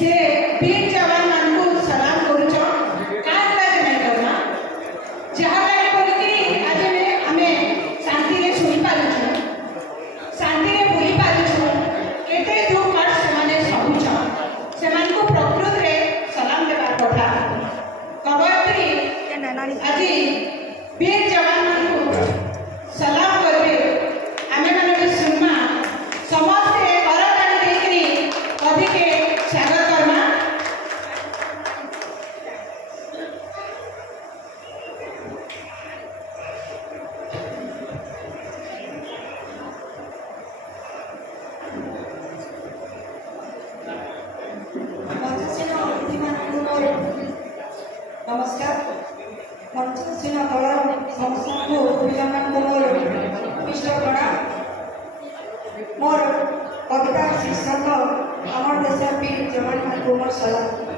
से वीर जवान मानकु सलाम करूछ काज काज नहीं करना जहाँ लाइन बोलिकी आज आमे शांति रे सुनी पारुछु शांति रे बोली पारुछु केते दुख कष्ट से सहुछ से प्रकृति रे सलाम देवा कथा कवयत्री आज वीर जवान मानकु सलाम करबे आमे माने भी सुनमा समस्ते कर गाड़ी देकरी अधिके स्वागत करमा नमस्कार मंचन दल समस्त इष्ट प्रणाम मोर कविता शीर्षक आम देश वीर जवान मान मोर सलाम।